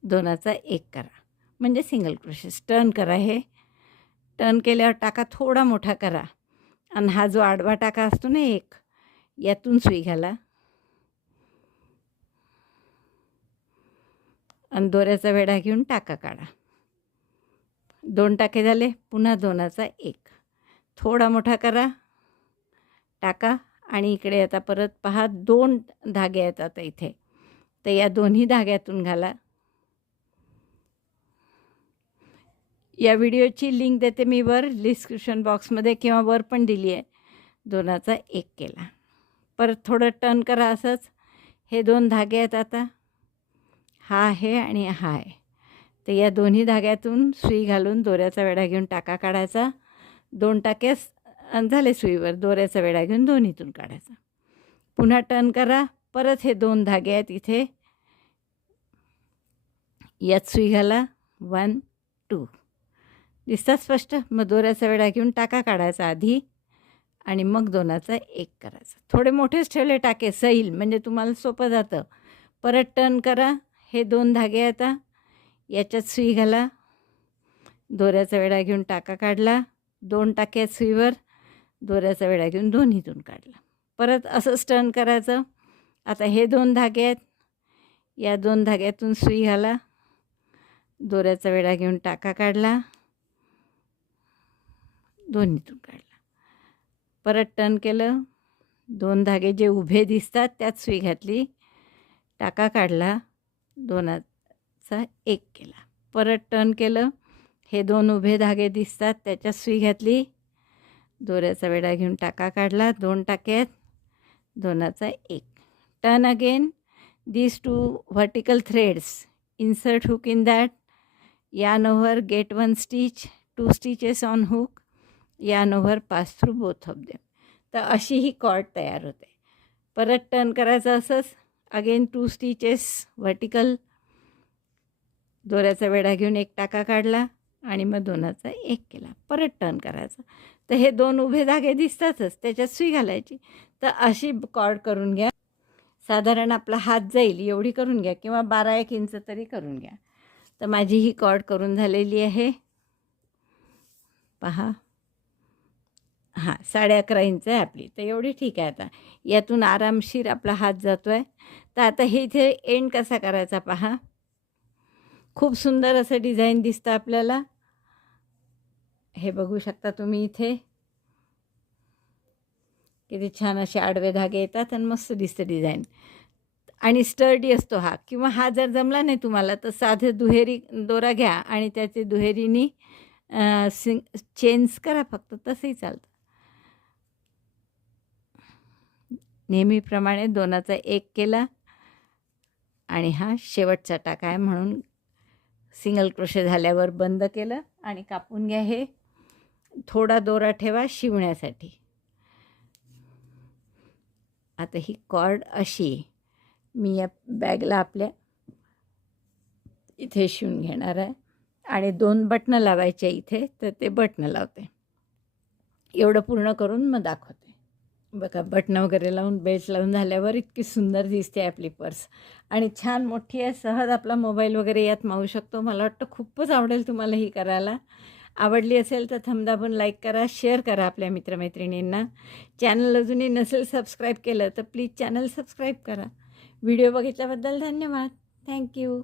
2चा 1 करा म्हणजे सिंगल क्रोशे. टर्न करा. हे टर्न केल्यावर टाका थोडा मोठा करा आणि हा जो आडवा टाका असतो ना एक, यातून सुई घाला आणि दोऱ्याचा वेढा घेऊन टाका काढा. 2 टाके झाले. पुन्हा 2चा 1 थोडा मोठा करा टाका आणि इकडे आता परत पहा 2 धागे आहेत आता इथे. तर या दोन्ही धाग्यातून घाला. या व्हिडिओची लिंक देते मी वर डिस्क्रिप्शन बॉक्समध्ये किंवा वर पण दिली आहे. 2चा 1 केला. परत थोडं टर्न करा असंच. हे 2 धागे आहेत आता, हा आहे आणि हा आहे. तर या दोन्ही धाग्यातून सुई घालून दोऱ्याचा वेढा घेऊन टाका काढायचा. 2 टाके झाले सुईवर, दोऱ्याचा वेढा घेऊन दोन्हीतून काढायचा. पुन्हा टर्न करा. परत हे 2 धागे आहेत इथे, यात सुई घाला. 1, 2 दिसतात स्पष्ट. मग दोऱ्याचा वेढा घेऊन टाका काढायचा आधी आणि मग 2चा 1 करायचा. थोडे मोठेच ठेवले टाके सैल, म्हणजे तुम्हाला सोपं जातं. परत टर्न करा. हे 2 धागे आता याच्यात सुई घाला. दोऱ्याचा वेढा घेऊन टाका काढला. 2 टाके आहेत सुईवर, दोऱ्याचा वेढा घेऊन दोन्हीतून काढला. परत असंच टर्न करायचं. आता हे 2 धागे आहेत, या 2 धाग्यातून सुई घाला. दोऱ्याचा वेढा घेऊन टाका काढला, दोन्हीतून काढला. परत टर्न केलं. 2 धागे जे उभे दिसतात त्यात सुई घातली, टाका काढला, 2चा 1 केला. परत टर्न केलं. हे 2 उभे धागे दिसतात त्याच्यात सुई घातली, दोऱ्याचा वेढा घेऊन टाका काढला, 2 टाके आहेत, 2चा 1. Turn again. these 2 vertical threads, insert hook in that, yarn over, get 1 stitch, 2 stitches on hook, yarn over, pass through both of them. तर अशी ही कॉर्ड तयार होते. परत टर्न करायचं असंच. अगेन 2 स्टिचेस व्हर्टिकल, दोऱ्याचा वेढा घेऊन 1 टाका काढला आणि मग 2चा 1 केला. परत टर्न करायचं. तर हे 2 उभे धागे दिसतातच, त्याच्यात सुई घालायची. तर अशी कॉर्ड करून घ्या. साधारण आपला हात जाईल एवढी करून घ्या किंवा 12-1 इंच तरी करून घ्या. तर माझी ही कॉर्ड करून झालेली आहे. पहा, 11.5 इंच आहे आपली. तर एवढी ठीक आहे. आता यातून आरामशीर आपला हात जातो आहे. तर आता हे इथे एंड कसा करायचा पहा. खूप सुंदर असं डिझाईन दिसतं आपल्याला. हे बघू शकता तुम्ही इथे किती छान असे आडवे धागे येतात आणि मस्त दिसतं डिझाईन. आणि स्टर्डी असतो हा. किंवा हा जर जमला नाही तुम्हाला तर साधे दुहेरी दोरा घ्या आणि त्याचे दुहेरीनी चेन्स करा फक्त, तसंही चालतं. नेहमीप्रमाणे 2चा 1 केला आणि हा शेवटचा टाका आहे म्हणून सिंगल क्रोशे झाल्यावर बंद केलं आणि कापून घ्या. हे थोडा दोरा ठेवा शिवण्यासाठी. आता ही कॉर्ड अशी मी या बॅगला आपल्या इथे शिवून घेणार आहे आणि 2 बटणं लावायचे इथे, तर ते बटणं लावते. एवढं पूर्ण करून मग दाखवते. बघा बटणं वगैरे लावून बेल्ट लावून झाल्यावर इतकी सुंदर दिसते आपली पर्स आणि छान मोठी आहे. सहज आपला मोबाईल वगैरे यात मावू शकतो. मला वाटतं खूपच आवडेल तुम्हाला ही करायला. आवडली असेल तर थंब दाबून लाईक करा, शेअर करा आपल्या मित्रमैत्रिणींना. चॅनल अजूनही नसेल सबस्क्राईब केलं तर प्लीज चॅनल सबस्क्राईब करा. व्हिडिओ बघितल्याबद्दल धन्यवाद. थँक्यू.